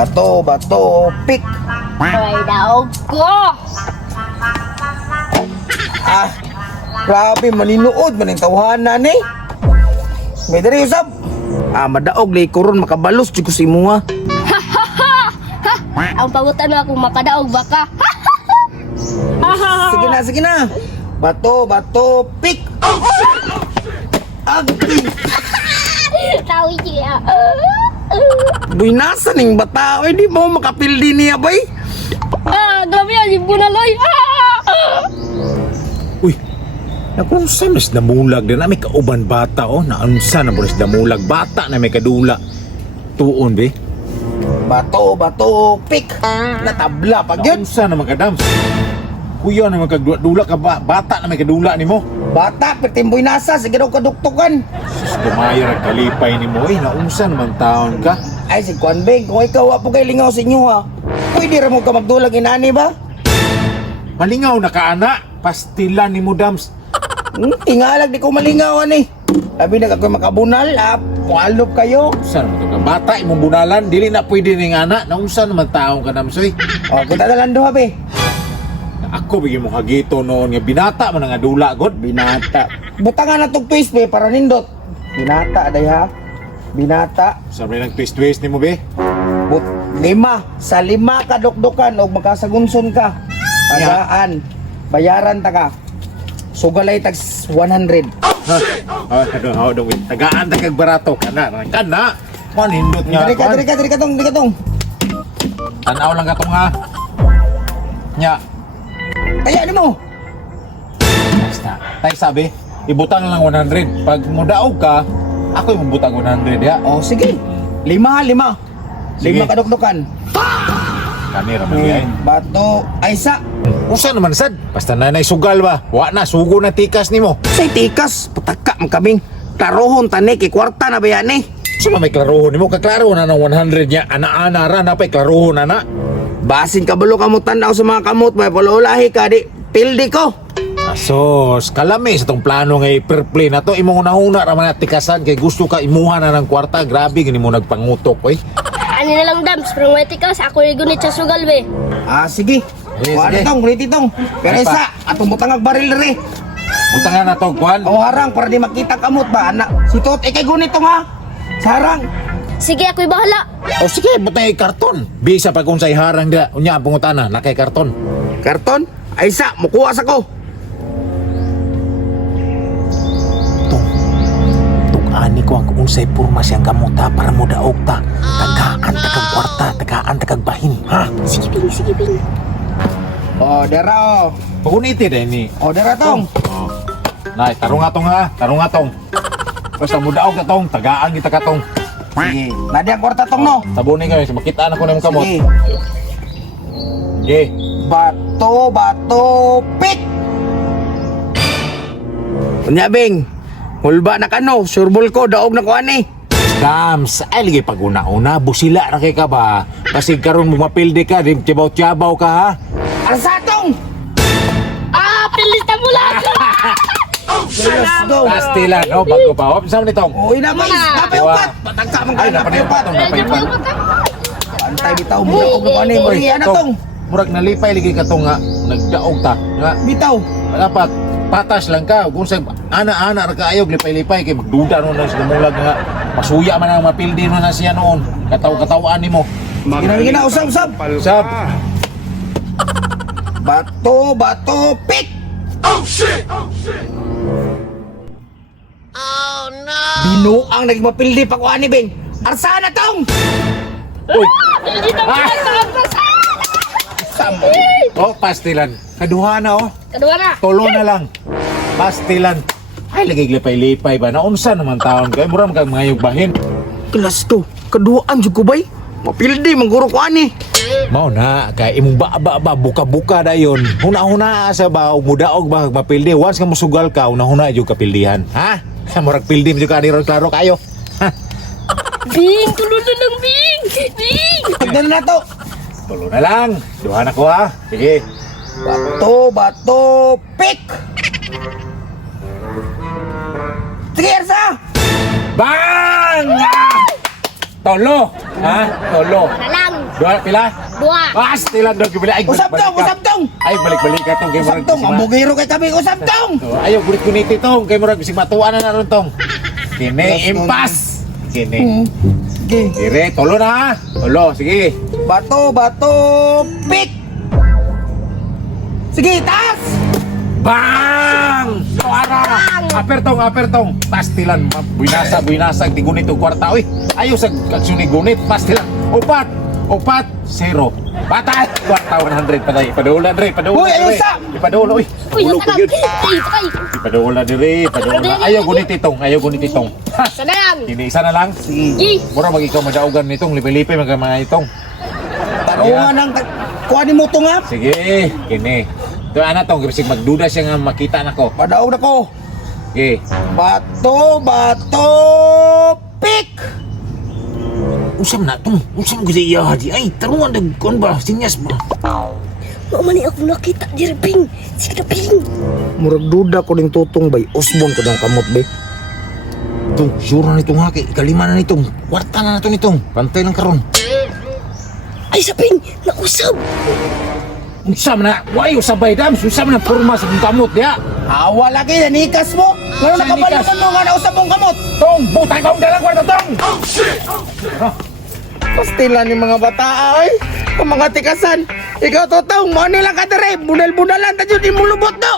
Bato, pick. Hoy, daog ko. Ah, grabe, maninuod, maning tawhanan eh. May dari usap. Madaog, lay koron, makabalos, dyan ko si mo ha. Ang pangutan ako makadaog baka. Sige na. Bato, pick. Aging. Tawi siya. Boy, nasa ning bata? Di mo makapildi niya, bay? Grabe yan, yung bunaloy. Uy, nakunsa mas namulag din na may kauban bata oh. Naunsa na mas namulag bata na may kadula. Tuon be. Bato, pick. Natabla pag yun. Naunsa na magkadams. Kuya na magkadula ka ba? Bata na may kadula ni mo. Bata, pertimboy nasa, sige daw kaduktukan. Sus, dumaya ang kalipay ni mo. Naunsa naman taon ka. Ay, si Kwan Beng, kung ikaw apo kay lingaw sa inyo ha, pwede rin mo ka magdulag inani ba? Malingaw na ka anak. Pastilan ni mo dams. Tingalag di ko malingawan eh. Sabi na ako'y makabunal, pualop kayo. Unsa naman ka bata imong bunalan. Dili na pwede ning anak. Naunsa naman taon ka damsoy. O, kita na lang doha be. Ako bigyan mo kagito noon nga binata man nga dula god. Binata. Butangan na tong twist be, para nindot. Binata, day ha. Binata. Sabi ng twist-twist ni mo be. But, 5. Sa 5 ka dukdukan o makasagunson ka. Tagaan. Bayaran ta ka. Sugalay tag 100. Ha? Ano, tagaan ta kag barato kana. Kana. Manindot nga. Diri ka tong. Tanaw lang katong ha. Nya. Kaya ni mo. Basta. Tay sabi, ibutang lang 100. Pag mudaog ka, ako yung butang 100 ya. O, sige. 5. 5 Sige. ka dukdukan. Kanira man yan. Bato. Ay, sa. Usa naman sad. Basta nanay sugal ba. Wa na sugo na tikas nimo. Say tikas. Pataka ang kaming. Klarohon tani. Kay kwarta na ba yan eh? Sa may klarohon nimo kaklaro na ng 100 niya. Ana-ana ra na pa'y klarohon ana. Basin kabalo ka mo tanaw sa mga kamot. May palulahi ka di. Pildi ko. Asos, kalami sa tong plano nga i-perplay na to. Imong una-una ra mga tikasan kay gusto ka imuha na ng kwarta. Grabe gani mo nagpangutok oy. Ani na lang dams, pero may tikas, ako yung gunit sa sugal be. Sige. Sige, Kuha sige. na tong. Kunit itong. Pero Ay, pa. isa. Atong butangag baril re. Butangan na to, kuan. O harang para di makita kamot ba. Anak. Si Tot. Kay gunit tong ha. Sa harang. Sige, ako'y bahala. O sige, butang karton. Bisa pag kung say harang dira, unya ang pangutana, nakay karton. Karton. Ay sa. Mukuha sa ko. Ani ko ang unsay purma siyang kamuta para mo daog ta. Tagaan ta kag kwarta, tagaan ta kag bahin, ha? Sige, Ping. O, dera o. Paguniti din ni. O, dera tong. Oh. Nay, tarong atong ha, tarong atong. Basta mo daog ka tong, tagaan kita katong. Sige. Nadi ang kwarta tong no. Tabunin kayo, makita na ko na yung kamot. Sige. Sige. Bato, pick! Kunyabing, hulba na kano, surbol ko, daog na ko ani. Dams, ay lagi pag una-una, busila na kay ka ba? Kasi karon mo mapilde ka, di tiyabaw-tiyabaw ka ha? Arsatong! Pilista mo lang! Let's go! Pastilan, no? Bago pa. Hop, saan nitong? Uy na ba? Napayupat! Patagka mong Ay, kayo, napayupat! napayupat. Antay bitaw, daog na ko ani. Uy, ano tong? Murag nalipay lagi ka tong nga, nagdaog ta. Nga, Bitaw! dapat patas lang ka. Kung sa ana-ana ra kaayog lipay-lipay kay magduda no na sa mulag nga masuya man ang mapildi no na siya noon. Kataw-katawaan nimo. Gina, usab! Sab. Bato, pick! Binuang naging mapildi pa ko ani, Beng! Arsa na tong! Uy, Pilista mo lang! oh pastilan. Kaduha na oh. Kadua na! Tulo na lang. Pastilan. Ay lagi lipay-lipay ba? Naunsa naman taon kay mura kag mga bahin. Kilas to, kaduaan jud ko bay. Mapildi mangguro ko ani. Mao na kay imong ba buka-buka dayon. Huna-huna sa ba og mudaog ba mapildi once ka mosugal ka una-huna jud kapildihan. Ha? Murag pildi mo jud ka diro klaro kayo. Ha? Bing! Tulungan na lang, Bing! Bing! Pagdala na to. Tulo na lang. Duha na ko ha. Sige. Bato, pick! Sige, Arsa! Bang! Ah! Tolo. Ha? Tolo. Na lang! Dua pila? Dua. Pas tilan dog pila ay Usap balik-balik tong, ka. usap tong. Ay balik-balik ka tong kay Usap murag tong, bisig ang ma- bugiro kay kami, usap tong. Oh, ayaw gulit-gulit tong kay murag bisig matuan na ron tong. Kini Yes, impas. Kini. Sige. Dire tolo na ha. Tolo sige. Bato, bato, pick. Sige, taas. Bang! Suara! Apertong! Pastilan, buinasa, tigunit o kwarta. Uy, ayaw sa kagsuni gunit, pastilan. Upat, 0. Patay! Kwarta, 100, patay. Ipadula, Dre, ipadula. Uy, ayaw sa! Ipadula, uy. Uy, Ulo ko sakal. yun. Ay, sakay. Ipadula, Dre, ipadula. Ayaw gunit itong. Ha! Sana lang. Hindi, isa na lang. Sige. Gi. Mura mag-ikaw madaugan nitong, lipi-lipi mga itong. Tarungan ng kuha ni mo to nga. Sige, kini. Ito ana tong, bisig magduda siya nga makita nako. Padaog na ko. Okay. Bato, bato, pick. Usam na tong, usam gudi iya di ay tarungan dag kon ba sinyas ba. Mama ni ako nakita, Jir, Bing. Sige na, Bing. Murag duda ko ning tutong bay. Usbon ko ng kamot bay. Tung, sure na nitong haki, kalima na nitong, kwarta na nato nitong, pantay lang karon. Ay, sa Bing. Nakusab. Usam na, why usabay dam, usam na porma sa kong kamot dia. Awa lagi, nikas mo. Ngayon Sa nakabalikan nikas. mo nga na usap mong kamot. Tong, butang kong dalang kwarta tong. Pastilan ni mga bata ay. Ang mga tikasan. Ikaw totong, mo nilang kadere. Bunal-bunalan tayo di mo lubot do.